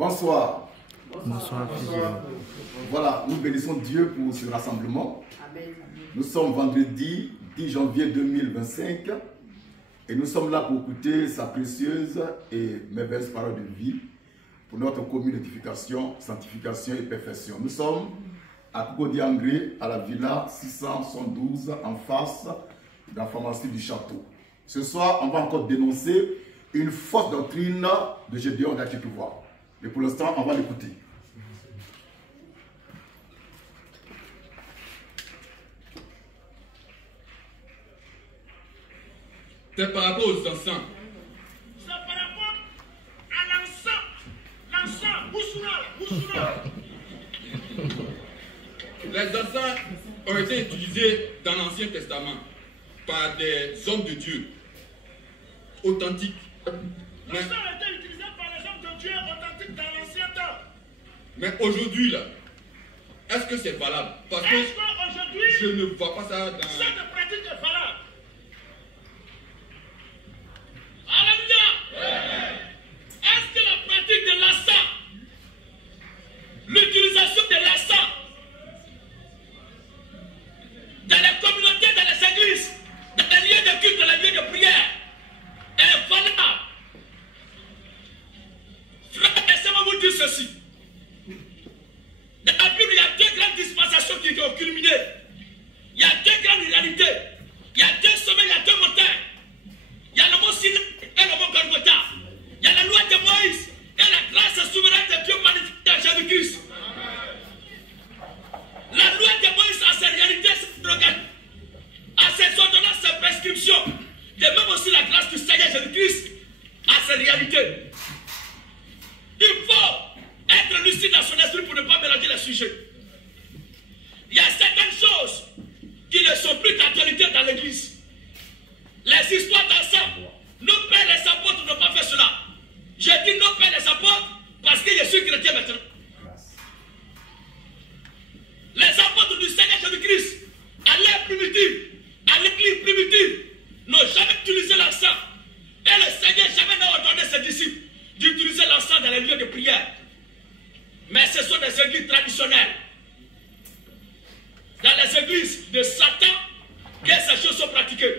Bonsoir. Bonsoir. Voilà, nous bénissons Dieu pour ce rassemblement. Amen. Nous sommes vendredi 10 janvier 2025 et nous sommes là pour écouter sa précieuse et merveilleuse parole de vie pour notre commune édification, sanctification et perfection. Nous sommes à Kouko-Diangré, à la villa 612 en face de la pharmacie du château. Ce soir, on va encore dénoncer une fausse doctrine de Gédéon d'Akitouva. Mais pour l'instant, on va l'écouter. C'est par rapport aux encens. C'est par rapport à l'encens, Bouchoura. Les encens ont été utilisés dans l'Ancien Testament par des hommes de Dieu authentiques. L'encens a été utilisé par les hommes de Dieu authentiques dans l'Ancien temps. Mais aujourd'hui, là, est-ce que c'est valable? Parce que Est-ce qu'aujourd'hui, je ne vois pas ça dans... cette pratique est valable? Alléluia! Est-ce que la pratique de l'encens, l'utilisation de l'encens dans les communautés, dans les églises, dans les lieux de culte, dans les lieux de prière, est valable? Frère, laissez-moi vous dire ceci. Dans la Bible, il y a deux grandes dispensations qui ont culminé. Il y a deux grandes réalités. Il y a deux sommets, il y a deux montagnes. Il y a le mont Sinaï et le mont Golgotha. Il y a la loi de Moïse et la grâce souveraine de Dieu manifestée en Jésus-Christ. La loi de Moïse a ses réalités, ses prérogatives, a ses ordonnances, ses prescriptions. De même aussi la grâce du Seigneur Jésus-Christ a ses réalités. Il faut être lucide dans son esprit pour ne pas mélanger les sujets. Il y a certaines choses qui ne sont plus d'actualité dans l'église. Les histoires d'ensemble, nos pères les apôtres n'ont pas fait cela. J'ai dit nos pères les apôtres parce que je suis chrétien maintenant. Les apôtres du Seigneur Jésus-Christ, à l'ère primitive, à l'église primitive, n'ont jamais utilisé l'encens. Et le Seigneur jamais n'a ordonné ses disciples d'utiliser l'encens dans les lieux de prière. Mais ce sont des églises traditionnelles. Dans les églises de Satan, que ces choses sont pratiquées.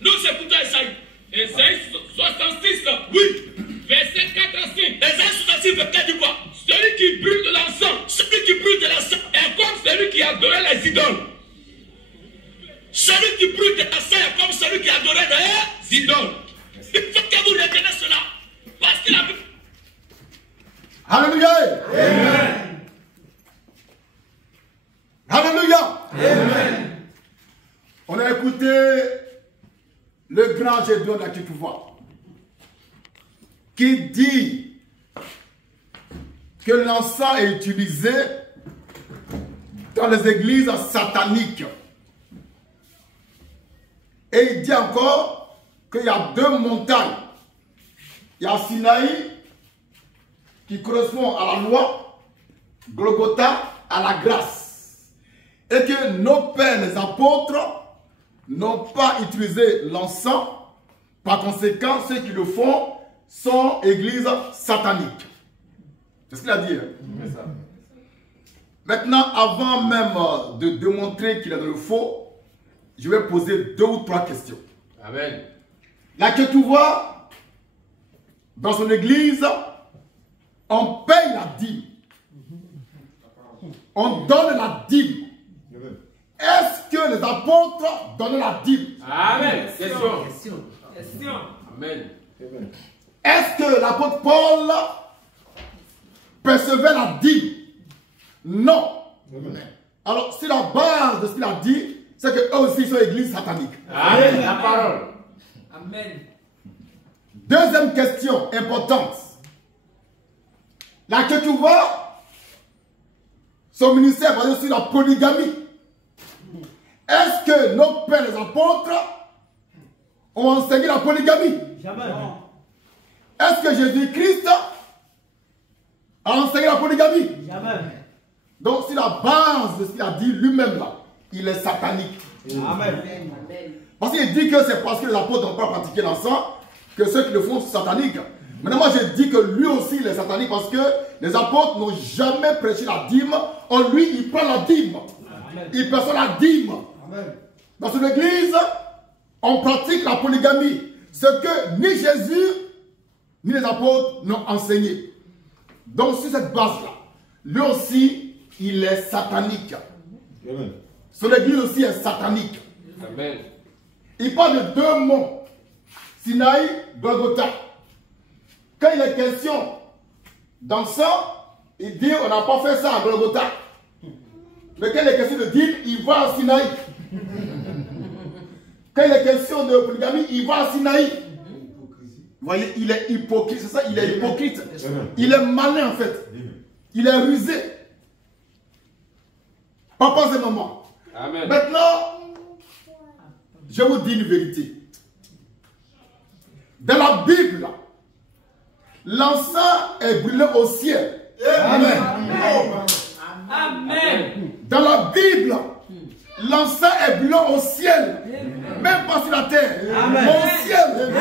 Nous écoutons Esaïe. Esaïe 66, Oui. verset 4 à 5. Esaïe 66, verset 4 dit quoi? Celui qui brûle de l'encens Celui qui brûle de l'encens est comme celui qui adorait les idoles. Celui qui brûle de l'encens est comme celui qui adorait les Idoles. Il faut que vous retenez cela. Parce que la Bible. Alléluia. Amen. Alléluia. Amen. On a écouté le grand Gédéon d'Akitouva qui dit que l'encens est utilisé dans les églises sataniques. Et il dit encore qu'il y a deux montagnes. Il y a Sinaï qui correspond à la loi, Golgotha à la grâce. Et que nos pères, les apôtres, n'ont pas utilisé l'encens. Par conséquent, ceux qui le font sont églises sataniques. C'est ce qu'il a dit. Hein? Maintenant, avant même de démontrer qu'il est dans le faux, je vais poser 2 ou 3 questions. Amen. Là que tu vois, dans son église, on paye la dîme. On donne la dîme. Est-ce que les apôtres donnent la dîme? Amen. Question. Amen. Est-ce que l'apôtre Paul percevait la dîme? Non. Alors, si la base de ce qu'il a dit, c'est qu'eux aussi sont églises sataniques. Amen. La parole. Amen. Deuxième question importante. Là que tu vois, son ministère basé sur la polygamie. Est-ce que nos pères les apôtres ont enseigné la polygamie? Jamais. Est-ce que Jésus-Christ a enseigné la polygamie? Jamais. Donc, si la base de ce qu'il a dit lui-même là, il est satanique. Amen. Parce qu'il dit que c'est parce que les apôtres n'ont pas pratiqué l'encens que ceux qui le font sont sataniques. Maintenant, moi, je dis que lui aussi, il est satanique parce que les apôtres n'ont jamais prêché la dîme. En lui, il prend la dîme. Il perçoit la dîme. Dans une église, on pratique la polygamie. Ce que ni Jésus, ni les apôtres n'ont enseigné. Donc, sur cette base-là, lui aussi, il est satanique. Amen. Son église aussi est satanique. Amen. Il parle de deux monts, Sinaï, Golgotha. Quand il est question dans ça, il dit on n'a pas fait ça à Golgotha. Mais quand il est question de dîme, il va à Sinaï. Quand il est question de polygamie, il va à Sinaï. Vous voyez, il est hypocrite, c'est ça, il est hypocrite. Il est malin en fait. Il est rusé. Papa et maman. Amen. Maintenant, je vous dis une vérité. Dans la Bible, l'encens est brûlé au ciel. Amen. Amen. Dans la Bible, l'encens est brûlé au ciel. Même pas sur la terre. Amen. Au ciel.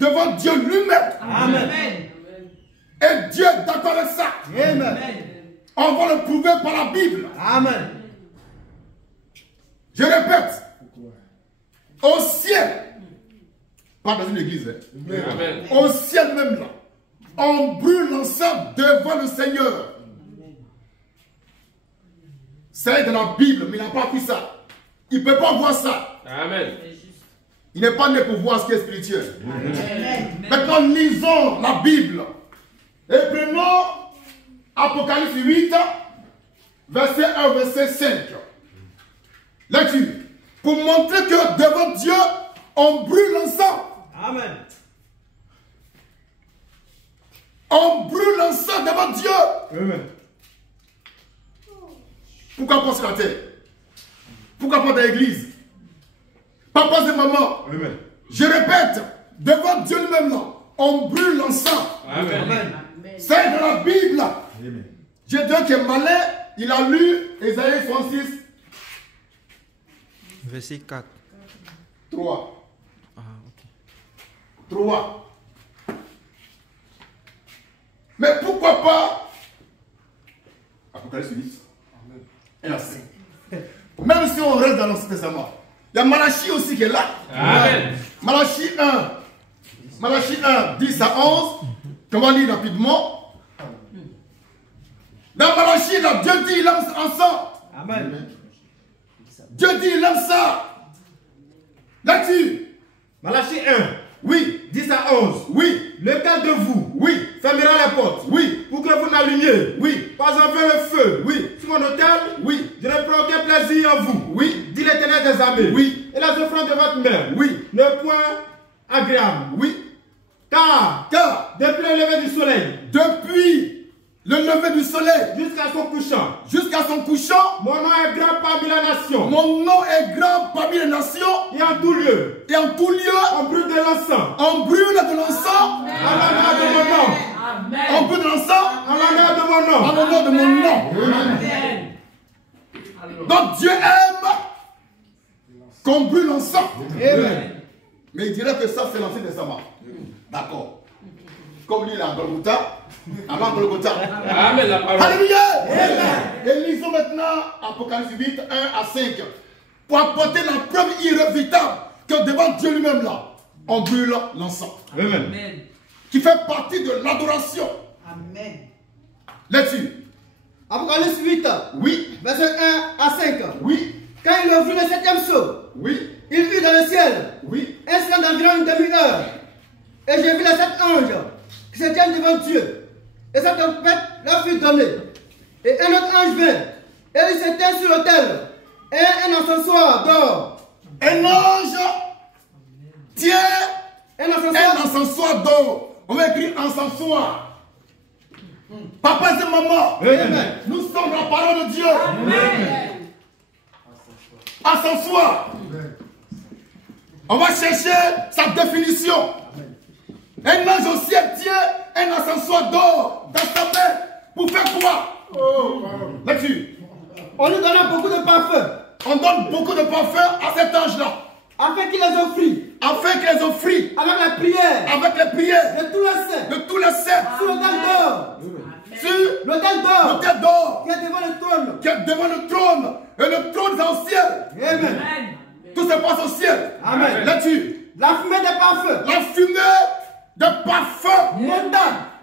Devant Dieu lui-même. Amen. Et Dieu est d'accord avec ça. Amen. On va le prouver par la Bible. Amen. Je répète. Au ciel. Pas dans une église. Hein. Amen. Au ciel même là. On brûle l'encens devant le Seigneur. C'est dans la Bible, mais il n'a pas appris ça. Il ne peut pas voir ça. Amen. Il n'est pas né pour voir ce qui est spirituel. Amen. Maintenant, lisons la Bible. Et prenons Apocalypse 8, verset 1, verset 5. Lecture. Pour montrer que devant Dieu, on brûle l'encens. Amen. On brûle l'encens devant Dieu. Amen. Pourquoi pas sur la terre? Pourquoi pas dans l'église? Papa et maman. Amen. Je répète, devant Dieu lui-même, là, on brûle l'encens. Amen. C'est dans la Bible. Amen. J'ai dit qui est malin, il a lu Ésaïe 66, Verset 4. 3. Ah, ok. 3. Mais pourquoi pas Apocalypse 8 et la 5. Même si on reste dans l'Ancien Testament, il y a Malachie aussi qui est là. Amen. Malachie 1. Malachie 1, 10 à 11. On va lire rapidement. Dans Malachie, là, Dieu dit il aime ensemble. Amen. Dieu dit il aime ça. Là-dessus. Malachie 1, Oui. 10 à 11. Oui. Lequel de vous Oui. fermera la porte Oui. pour que vous n'allumiez Oui. pas enfin le feu Oui. sur mon autel? Oui. Je ne prends aucun plaisir en vous, Oui. dit l'Éternel des armées. Oui. Et les offrandes de votre mère Oui. ne point agréable. Oui. Car Car depuis le lever du soleil depuis le lever du soleil jusqu'à son couchant, jusqu'à son couchant, mon nom est grand parmi la nation. mon nom est grand parmi les nations Et en tout lieu, et en tout lieu, on brûle de l'encens. on brûle de l'encens, En l'honneur de mon nom. on brûle de l'encens En l'honneur de mon en nom. l'honneur de mon nom. Amen. Donc Dieu aime qu'on brûle l'encens. Amen. Mais il dirait que ça c'est l'Ancien Testament. D'accord. Comme lui il est à Golgotha, avant Golgotha. Amen. La parole. Alléluia. Et lisons maintenant Apocalypse 8, 1 à 5. Pour apporter la preuve irréfutable que devant Dieu lui-même là, on brûle l'encens. Amen. Amen. Qui fait partie de l'adoration. Amen. Là-dessus. Apocalypse 8, Oui. verset 1 à 5. Oui. Quand il ouvrit le septième sceau, Oui. il vit dans le ciel Oui. un silence d'environ une demi-heure. Et j'ai vu les 7 anges qui se tiennent devant Dieu. Et cette trompette leur fut donnée. Et un autre ange vint. Et il se tint sur l'autel. Et un encensoir d'or. Un ange tient Un un encensoir. encensoir d'or. On va écrire encensoir. Papa et maman, Amen. nous sommes la parole de Dieu. Encensoir. On va chercher sa définition. Un ange au ciel tient un encensoir d'or dans sa main. Pour faire quoi? Là-dessus. On lui donna beaucoup de parfums. On donne beaucoup de parfums à cet ange-là. Afin qu'il les offrit Afin que les offrit. avec la prière Avec les prières. de tous les saints, De tous les saints. sur l'autel d'or, Sur l'autel d'or l'autel d'or. qui est devant le trône. Qui est devant le trône. Et le trône c'est au ciel. Amen. Tout se passe au ciel. Amen. Là-dessus. La fumée des parfums La fumée de parfum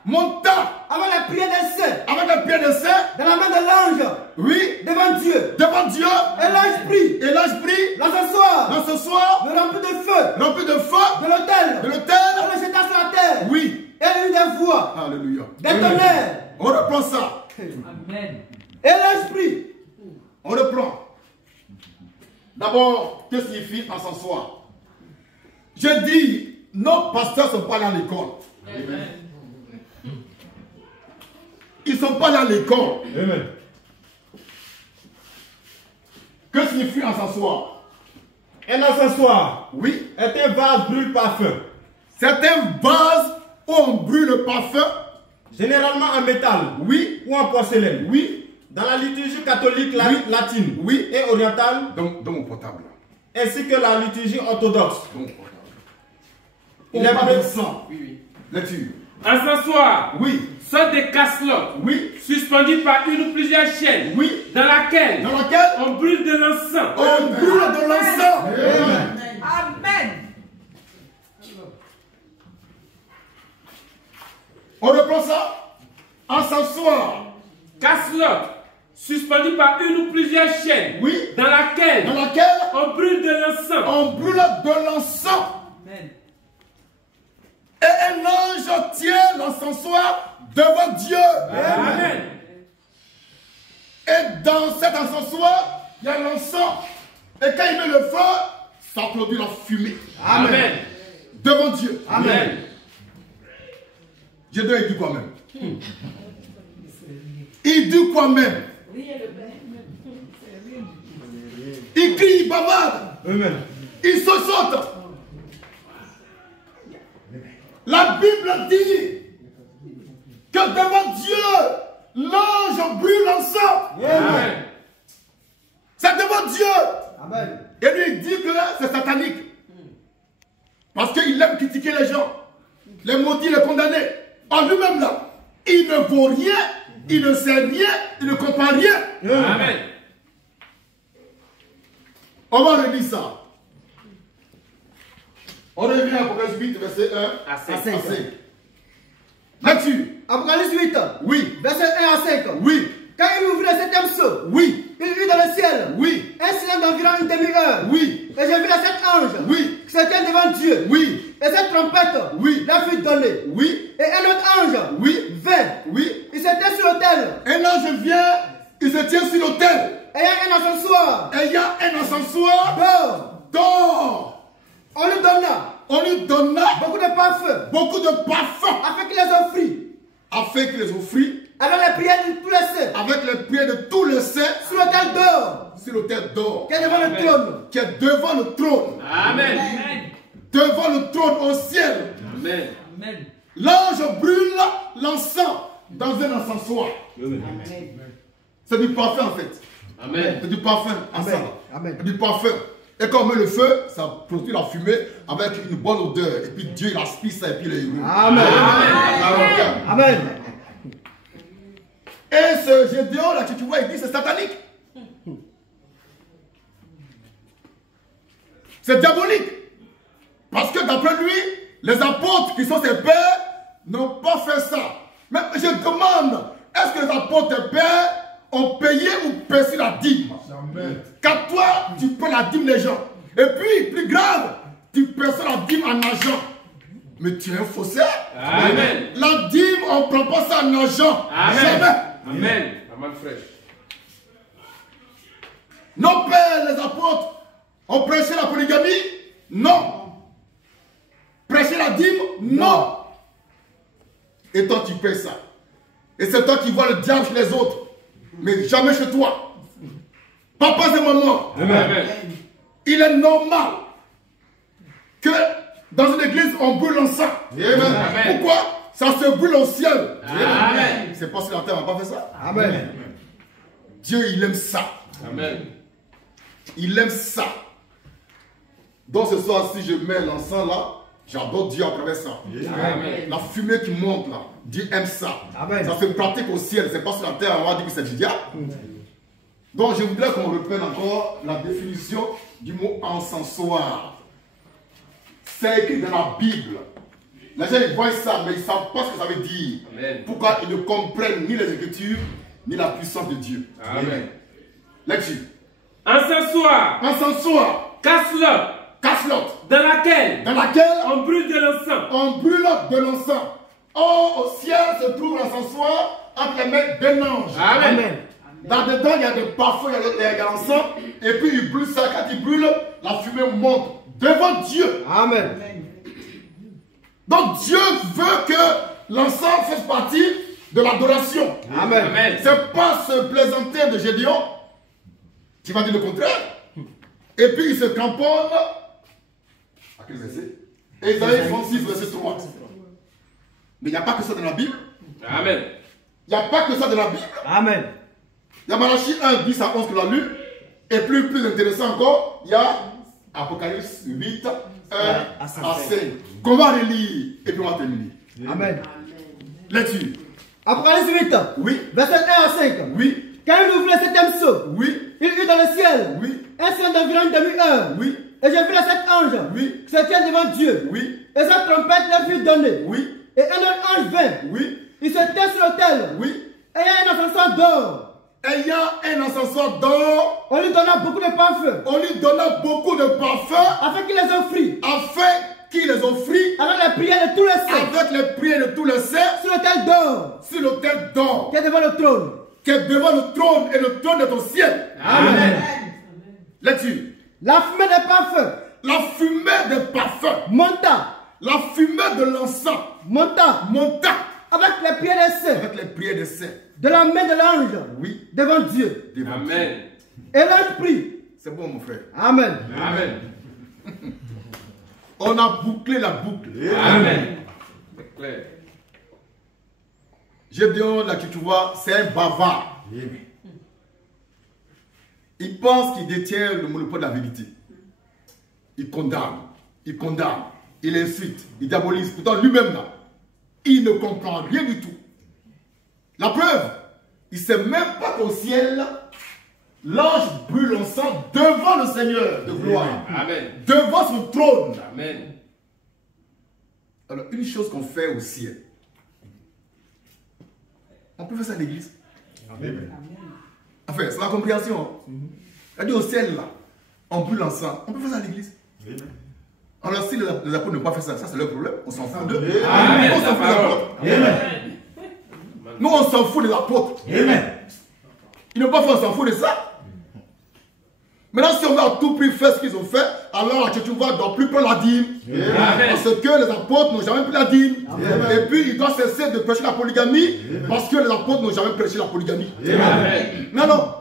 montant avec la prière des saints avec la prière des saints. dans la main de l'ange Oui. devant Dieu. Devant Dieu. Et l'ange prie. Et l'ange prie. Là ce soir, Dans ce soir. le rempli de feu Rempli de feu. de l'autel, De l'autel. on le jeta sur la terre. Oui. Et il y eut des voix, Alléluia. des tonnerres. On reprend ça. Et l'ange prie. On reprend. D'abord, que signifie en s'asseoir? Je dis, nos pasteurs ne sont pas là à l'école. Ils ne sont pas là à l'école. Amen. Que signifie en s'asseoir? Un accessoire Oui. est un vase brûle parfum, Certains vases où on brûle le parfum. généralement en métal Oui. ou en porcelaine. Oui. Dans la liturgie catholique Oui. latine Oui. et orientale, Dans mon portable. ainsi que la liturgie orthodoxe. Dans mon portable. Il Il est est pas prêt. de sang. Là-dessus. Un s'asseoir Oui. sont des casselottes Oui. suspendues par une ou plusieurs chaînes Oui. dans laquelle Dans laquelle on brûle de l'encens. on brûle de l'encens. Amen. On reprend ça. En s'asseoir. Casselotte suspendue par une ou plusieurs chaînes Oui. dans laquelle Dans laquelle on brûle de l'encens. on brûle de l'encens. Et un ange tient l'encensoir devant Dieu. Amen. Et dans cet encensoir, il y a l'encens. Et quand il met le feu, ça produit la fumée. Amen. Devant Dieu. Amen. Dieu doit dire quoi même? Il dit quoi même? Il crie, il bavarde. Amen. Il se saute. La Bible dit que devant Dieu, l'ange brûle l'encens. Amen. C'est devant Dieu. Amen. Et lui il dit que c'est satanique. Parce qu'il aime critiquer les gens, les maudits, les condamner. En lui-même là, il ne vaut rien, il ne sait rien, il ne comprend rien. Amen. On va relire ça. On revient à Apocalypse 8, verset 1 À 5. à 5. Là-dessus. Apocalypse 8, Oui. verset 1 à 5. Oui. Quand il ouvrit le septième sceau, Oui. il vit dans le ciel Oui. un silence d'environ une demi-heure. Oui. Et j'ai vu les 7 anges Oui. qui se tiennent devant Dieu. Oui. Et cette trompette Oui. leur fut donnée. Oui. Et un autre ange Oui. vint. Oui. Il s'était sur l'autel, Un ange vient, il se tient sur l'autel. ayant un encensoir Et il y a un encensoir d'or. d'or. On lui donna On lui donna beaucoup de parfums beaucoup de parfums afin qu'il les offrit afin qu'il les offrit avec les prières de tous les saints avec les prières de tous les saints sur l'autel d'or sur l'autel d'or qui est devant le trône. qui est devant le trône. Amen. Devant le trône au ciel. Amen. L'ange brûle l'encens dans un encensoir. C'est du parfum en fait. Amen. C'est du parfum ensemble. Amen. C'est du parfum. Et quand on met le feu, ça produit la fumée avec une bonne odeur. Et puis Dieu il aspire ça et puis il est heureux. Amen. Amen. Amen. Et ce Gédéon là que tu vois, il dit c'est satanique. C'est diabolique. Parce que d'après lui, les apôtres qui sont ses pères n'ont pas fait ça. Mais je demande, est-ce que les apôtres et pères ont payé ou perçu la dîme? Car toi, tu prends la dîme des gens. Et puis, plus grave, tu perçois la dîme en argent. Mais tu es un faussaire. Amen. La dîme, on ne prend pas ça en argent. Amen. Jamais. Amen. Amen fraîche. Nos pères, les apôtres, ont prêché la polygamie? Non. Prêcher la dîme? Non. Et toi, tu paies ça. Et c'est toi qui vois le diable chez les autres. Mais jamais chez toi. Papa et maman. Amen. Il est normal que dans une église, on brûle l'encens. Amen. Pourquoi? Ça se brûle au ciel. Amen. C'est parce que la terre n'a pas fait ça. Amen. Dieu, il aime ça. Amen. Il aime ça. Donc ce soir, si je mets l'encens là, j'adore Dieu à travers ça. Amen. La fumée qui monte là, Dieu aime ça. Amen. Ça se pratique au ciel, c'est pas sur la terre, on va dire que c'est du diable. Donc je voudrais qu'on reprenne encore la définition du mot encensoir. C'est écrit dans la Bible. Les gens ils voient ça, mais ils ne savent pas ce que ça veut dire. Amen. Pourquoi ils ne comprennent ni les Écritures, ni la puissance de Dieu. Amen. Lecture. Encensoir, Encensoir, casselotte, casselotte, dans laquelle dans laquelle on brûle de l'encens. on brûle de l'encens. Or, au ciel se trouve l'encensoir entre les mains d'un ange. Amen. Là-dedans, il y a des parfums, il y a l'encens. Et puis, il brûle ça. Quand il brûle, la fumée monte devant Dieu. Amen. Donc, Dieu veut que l'encens fasse partie de l'adoration. Amen. Amen. C'est pas ce plaisantin de Gédéon qui va dire le contraire. Et puis, il se camponne. À quel verset? Ésaïe 36, verset 3. Mais il n'y a pas que ça dans la Bible. Amen. Il n'y a pas que ça dans la Bible. Amen. Il y a Malachie 1, 10 à 11 que l'on a lu. Et plus intéressant encore, il y a Apocalypse 8, 1 à 5. Qu'on va relire et puis on va terminer. Amen. Lecture. Apocalypse 8, Oui. verset 1 à 5. Oui. Quand il ouvrit le septième sceau, Oui. il eut dans le ciel Oui. un signe d'environ une demi-heure. Oui. Et j'ai vu les 7 anges Oui. qui se tiennent devant Dieu. Oui. Et sa trompette leur fut donnée. Oui. Et un autre ange vint. Oui. Il se tint sur l'autel. Oui. Ayant un encensoir d'or. Ayant un encensoir d'or, On lui donna beaucoup de parfums. on lui donna beaucoup de parfums Afin qu'il les offrit. afin qu'il les offrit Avec les prières de tous les saints. avec les prières de tous les saints Sur l'autel d'or. sur l'autel d'or Qui est devant le trône. qui est devant le trône et le trône de ton ciel. Amen. Lecture. La fumée des parfums La fumée des parfums, monta. la fumée de l'encens Monta. monta Avec les prières des saints. avec les prières des saints. De la main de l'ange. Oui. Devant Dieu. Devant Dieu. Amen. Et l'ange prie. C'est bon, mon frère. Amen. Amen. On a bouclé la boucle. Amen. C'est clair. Gédéon, là, que tu vois, c'est un bavard. Il pense qu'il détient le monopole de la vérité. Il condamne, il insulte, il diabolise. Pourtant, lui-même, là, il ne comprend rien du tout. La preuve, il ne sait même pas qu'au ciel, l'ange brûle l'encens devant le Seigneur de gloire, Amen. devant son trône. Amen. Alors, une chose qu'on fait au ciel, on peut faire ça à l'église. Enfin, c'est la compréhension. C'est-à-dire au ciel, là, on brûle l'encens. On peut faire ça à l'église. Alors, si les apôtres ne peuvent pas faire ça, ça c'est leur problème. On s'en fout d'eux. Amen. On s'en fout des apôtres. Nous, on s'en fout des apôtres. Ils n'ont pas fait, on s'en fout de ça. Maintenant, si on veut à tout prix faire ce qu'ils ont fait, alors la church ne doit plus prendre la dîme. Amen. Parce que les apôtres n'ont jamais pris la dîme. Et puis, ils doivent cesser de prêcher la polygamie parce que les apôtres n'ont jamais prêché la polygamie. Amen. Non, non.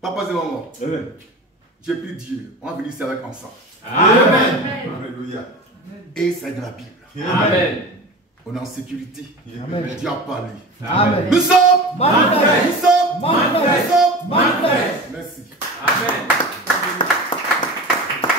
Papa, c'est maman. J'ai pris Dieu. On va venir ici avec ensemble. Amen. Alléluia. Et c'est de la Bible. Amen. On est en sécurité. Amen. Dieu a parlé. Amen. Nous sommes. Manifeste. Nous sommes. Manifeste. Nous sommes. Manifeste. Merci. Amen.